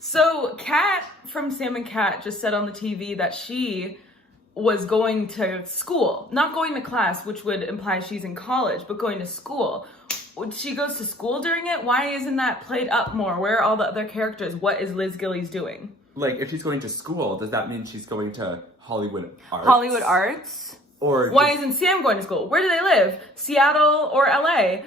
So Kat from Sam and Kat just said on the TV that she was going to school, not going to class, which would imply she's in college, but going to school. She goes to school during it? Why isn't that played up more? Where are all the other characters? What is Liz Gillies doing? Like, if she's going to school, does that mean she's going to Hollywood Arts? Hollywood Arts? Or why isn't Sam going to school? Where do they live? Seattle or LA?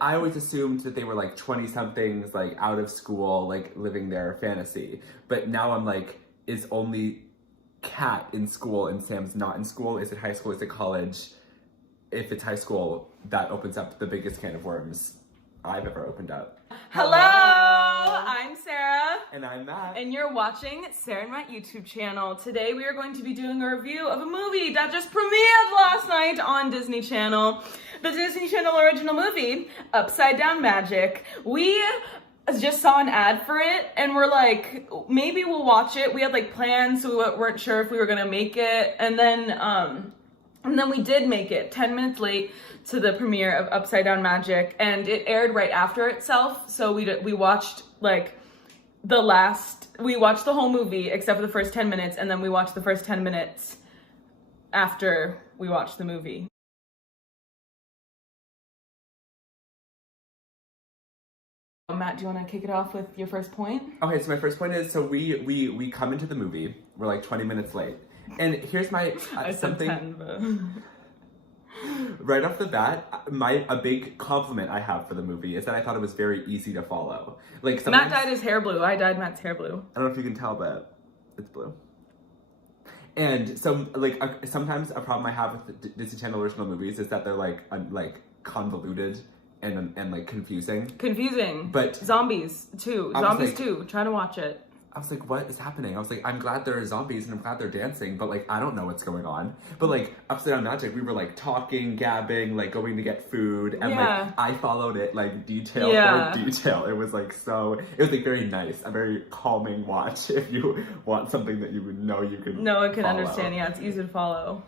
I always assumed that they were like 20-somethings, like out of school, like living their fantasy. But now I'm like, is only Kat in school and Sam's not in school? Is it high school? Is it college? If it's high school, that opens up the biggest can of worms I've ever opened up. Hello! I'm Sarah. And I'm Matt. And you're watching Sarah and Matt YouTube channel. Today we are going to be doing a review of a movie that just premiered last night on Disney Channel. The Disney Channel original movie, Upside Down Magic. We just saw an ad for it and we're like, maybe we'll watch it. We had like plans, so we weren't sure if we were gonna make it. And then we did make it 10 minutes late to the premiere of Upside Down Magic, and it aired right after itself. So we watched like we watched the whole movie except for the first 10 minutes, and then we watched the first 10 minutes after we watched the movie. Matt, do you want to kick it off with your first point? Okay, so my first point is, so we come into the movie, we're like 20 minutes late. And here's my I said 10, but... Right off the bat, a big compliment I have for the movie is that I thought it was very easy to follow. Like Matt dyed his hair blue. I dyed Matt's hair blue. I don't know if you can tell, but it's blue. And so, like, sometimes a problem I have with Disney Channel original movies is that they're like convoluted and like confusing. Confusing. But Zombies too. Zombies too. Try to watch it. I was like, what is happening? I was like, I'm glad there are zombies and I'm glad they're dancing, but like, I don't know what's going on. But like, Upside Down Magic, we were like talking, gabbing, like going to get food, and like, I followed it like detail for detail. It was like it was like very nice, a very calming watch if you want something that you would know you can No one can follow. understand, yeah, it's easy to follow,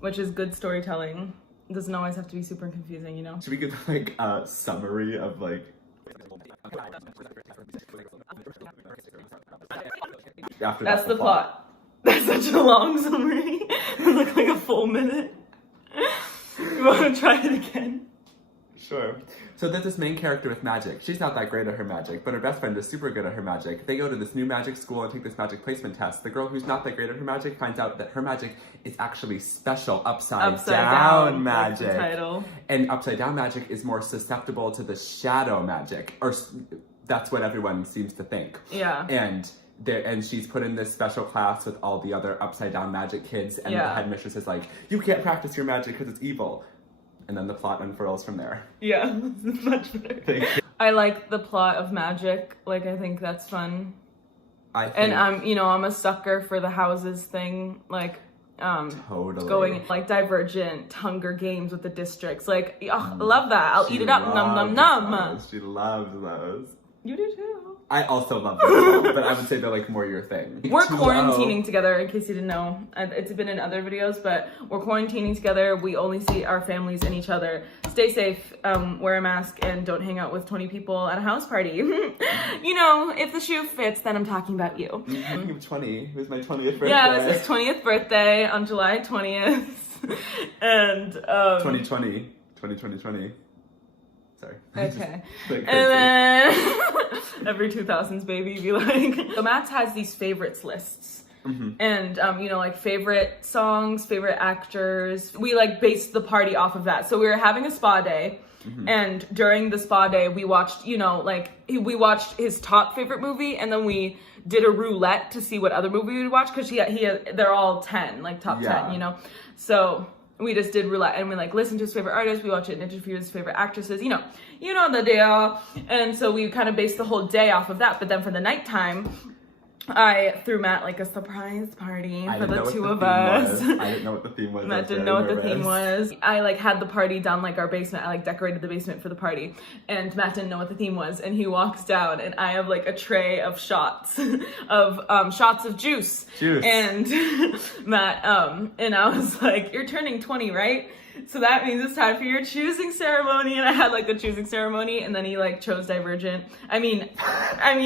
which is good storytelling. It doesn't always have to be super confusing, you know? Should we give like a summary of like... That's the plot. That's such a long summary. It looked like a full minute. You want to try it again? Sure. So there's this main character with magic. She's not that great at her magic, but her best friend is super good at her magic. They go to this new magic school and take this magic placement test. The girl who's not that great at her magic finds out that her magic is actually special upside down magic. Like the title. And upside down magic is more susceptible to the shadow magic, or that's what everyone seems to think. Yeah. And she's put in this special class with all the other upside down magic kids, and the headmistress is like, you can't practice your magic because it's evil. And then the plot unfurls from there. Yeah, it's much better. Thank you. I like the plot of magic. Like, I think that's fun. And I'm a sucker for the houses thing. Like, totally. Going like Divergent, Hunger Games with the districts. Like, I love that. I'll eat it up. Num, num, num. She loves those. You do too. I also love them, but I would say they're like more your thing. We're quarantining together, in case you didn't know. It's been in other videos, but we're quarantining together. We only see our families and each other. Stay safe, wear a mask, and don't hang out with 20 people at a house party. You know, if the shoe fits, then I'm talking about you. Speaking of 20, it was my 20th birthday. Yeah, it's his 20th birthday on July 20th. And 2020. Sorry. Okay. And then every 2000s baby be like. So Matt has these favorites lists. Mm-hmm. And like favorite songs, favorite actors. We like based the party off of that. So we were having a spa day. Mm-hmm. And during the spa day we watched, we watched his top favorite movie, and then we did a roulette to see what other movie we'd watch, because they're all 10, like top 10, So we just did roulette, and we like listened to his favorite artists. We watched it and interviewed his favorite actresses. You know the deal. And so we kind of based the whole day off of that. But then for the nighttime, I threw Matt like a surprise party for the two of us. I didn't know what the theme was. Matt didn't know what the theme was. I like had the party down like our basement. I like decorated the basement for the party, and Matt didn't know what the theme was. And he walks down, and I have like a tray of shots of juice. And Matt, and I was like, "You're turning 20, right? So that means it's time for your choosing ceremony." And I had like the choosing ceremony, and then he like chose Divergent. I mean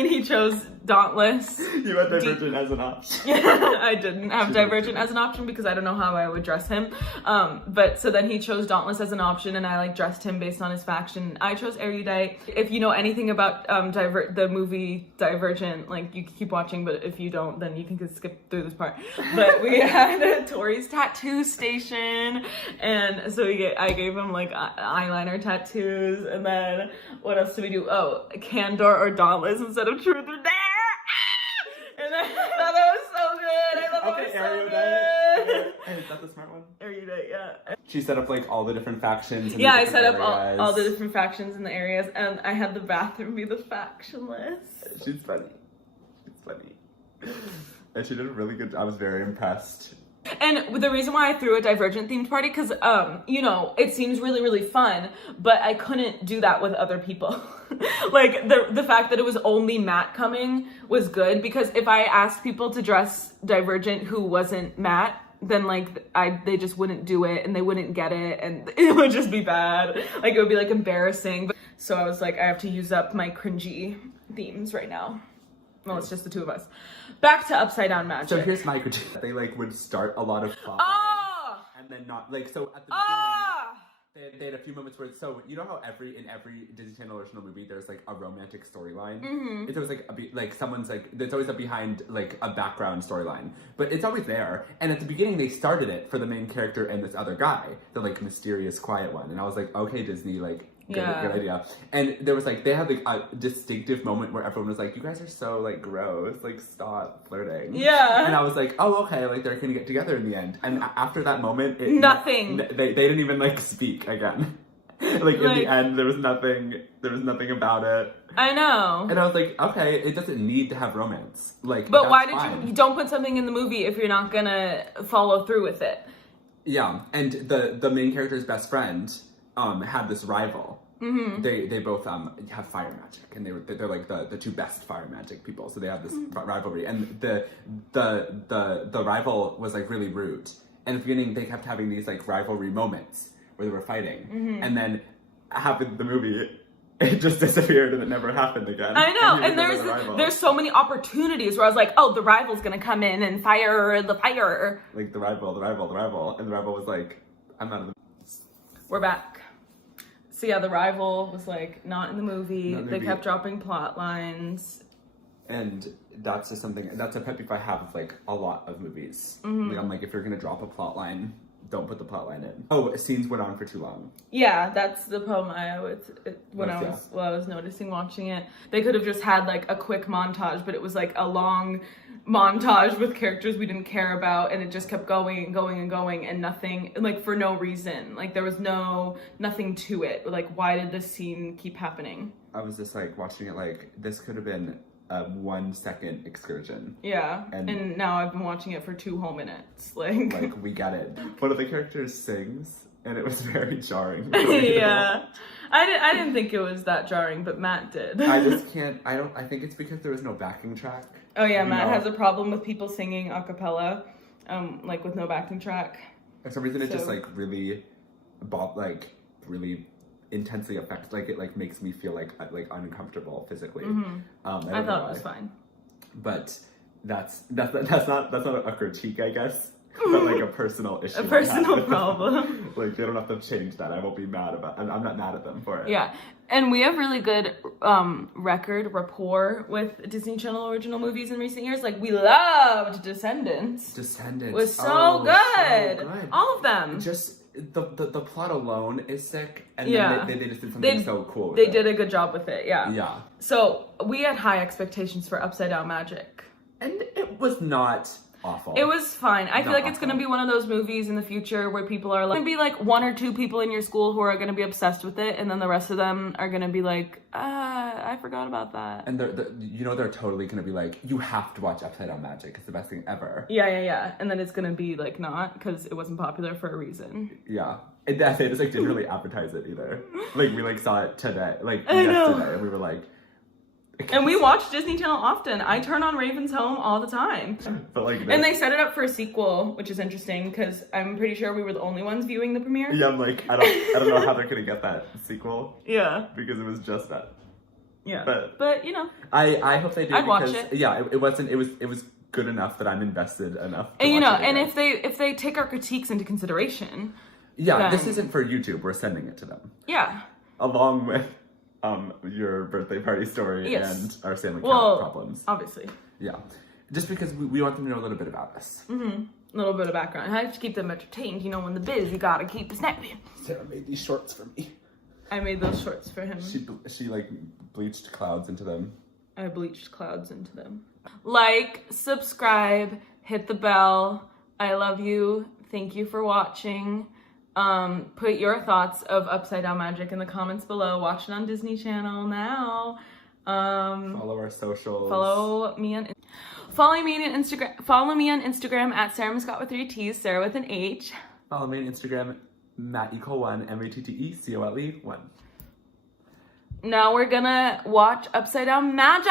he chose Dauntless. You had Divergent as an option. I didn't have Divergent as an option because I don't know how I would dress him. But so then he chose Dauntless as an option, and I like dressed him based on his faction. I chose Erudite. If you know anything about the movie Divergent, like you can keep watching, but if you don't, then you can just skip through this part. But we had Tori's tattoo station, and so I gave him like eyeliner tattoos, and then what else did we do? Oh, Candor or Dauntless instead of Truth or Dare. And I thought that was so good. I thought that was so good. Hey, is that the smart one? Erudite, yeah. She set up like all the different factions. Yeah, I set up all the different factions in the areas, and I had the bathroom be the faction list. She's funny. She's funny. And she did a really good job. I was very impressed. And the reason why I threw a Divergent themed party, because, you know, it seems really, really fun, but I couldn't do that with other people. Like, the fact that it was only Matt coming was good, because if I asked people to dress Divergent who wasn't Matt, then, like, they just wouldn't do it, and they wouldn't get it, and it would just be bad. Like, it would be, like, embarrassing. So I was like, I have to use up my cringy themes right now. Well, it's just the two of us. Back to Upside Down Magic. So here's my critique. They like would start a lot of plot and then not like so at the beginning they had a few moments where you know how in every Disney Channel original movie there's like a romantic storyline. Mm-hmm. It's always like someone's like there's always a behind like a background storyline, but it's always there. And at the beginning they started it for the main character and this other guy, the like mysterious quiet one. And I was like, okay, Disney, like. Good idea. And there was like, they had like a distinctive moment where everyone was like, you guys are so like gross, like stop flirting. Yeah. And I was like, oh, okay, like they're gonna get together in the end. And after that moment, nothing. They didn't even like speak again. like in the end, there was nothing about it. I know. And I was like, okay, it doesn't need to have romance. Like, but why did you don't put something in the movie if you're not gonna follow through with it? Yeah, and the main character's best friend had this rival. Mm-hmm. They both have fire magic, and they're like the two best fire magic people. So they have this rivalry, and the rival was like really rude. And at the beginning, they kept having these like rivalry moments where they were fighting, and then happened the movie. It just disappeared and it never happened again. I know, and there's so many opportunities where I was like, oh, the rival's gonna come in and fire the fire. Like the rival, and the rival was like, I'm out of the. We're back. So yeah, the rival was like not in the movie. They kept dropping plot lines. And that's just something, that's a pet peeve I have with like a lot of movies. Mm-hmm. Like I'm like, if you're gonna drop a plot line, don't put the plot line in. Oh, scenes went on for too long. Yeah, that's the problem I had with when I was noticing watching it. They could have just had like a quick montage, but it was like a long montage with characters we didn't care about, and it just kept going and going and going, and nothing, like for no reason. Like there was nothing to it. Like why did this scene keep happening? I was just like watching it like this could have been a 1 second excursion. Yeah, and now I've been watching it for 2 whole minutes. Like we get it. One of the characters sings, and it was very jarring. Yeah, I didn't think it was that jarring, but Matt did. I just can't. I think it's because there was no backing track. Oh yeah, Matt has a problem with people singing a cappella, like with no backing track. For some reason, it just like really, really intensely affects, like it like makes me feel like uncomfortable physically. Mm-hmm. I thought it was fine, but that's not a critique, I guess, but like a personal issue, a personal problem. Like they don't have to change that. I won't be mad about. I'm not mad at them for it. Yeah, and we have really good rapport with Disney Channel original movies in recent years. Like we loved Descendants. Descendants was so good. All of them. Just. The plot alone is sick, and then they just did something so cool with it. They did a good job with it, yeah. So we had high expectations for Upside Down Magic. And it was not awful. It was fine. I feel like it's gonna be one of those movies in the future where people are like, gonna be like 1 or 2 people in your school who are gonna be obsessed with it, and then the rest of them are gonna be like, I forgot about that. And they're totally gonna be like, you have to watch Upside Down Magic. It's the best thing ever. Yeah. And then it's gonna be like not, because it wasn't popular for a reason. Yeah. And they just like didn't really advertise it either. Like we like saw it today, like yesterday, and we were like. And we watch Disney Channel often. I turn on Raven's Home all the time. But like and they set it up for a sequel, which is interesting because I'm pretty sure we were the only ones viewing the premiere. Yeah, I'm like, I don't know how they're gonna get that sequel. Yeah. Because it was just that. Yeah. But you know. I hope they do. I'd because, watch it. Yeah, it was good enough that I'm invested enough. To and you know, watch it and again. if they take our critiques into consideration. Yeah, then... this isn't for YouTube. We're sending it to them. Yeah. Along with your birthday party story and our family problems. Obviously. Yeah. Just because we want them to know a little bit about us. Mm-hmm. A little bit of background. I have to keep them entertained. You know, in the biz, you gotta keep it snappy. Sarah made these shorts for me. I made those shorts for him. She like bleached clouds into them. I bleached clouds into them. Like, subscribe, hit the bell. I love you. Thank you for watching. Put your thoughts of Upside Down Magic in the comments below. Watch it on Disney Channel now. Follow our socials. Follow me on Instagram at Sarah Mascott with 3 T's, Sarah with an H. Follow me on Instagram, Mattecole1, MATTECOLE1. Now we're gonna watch Upside Down Magic.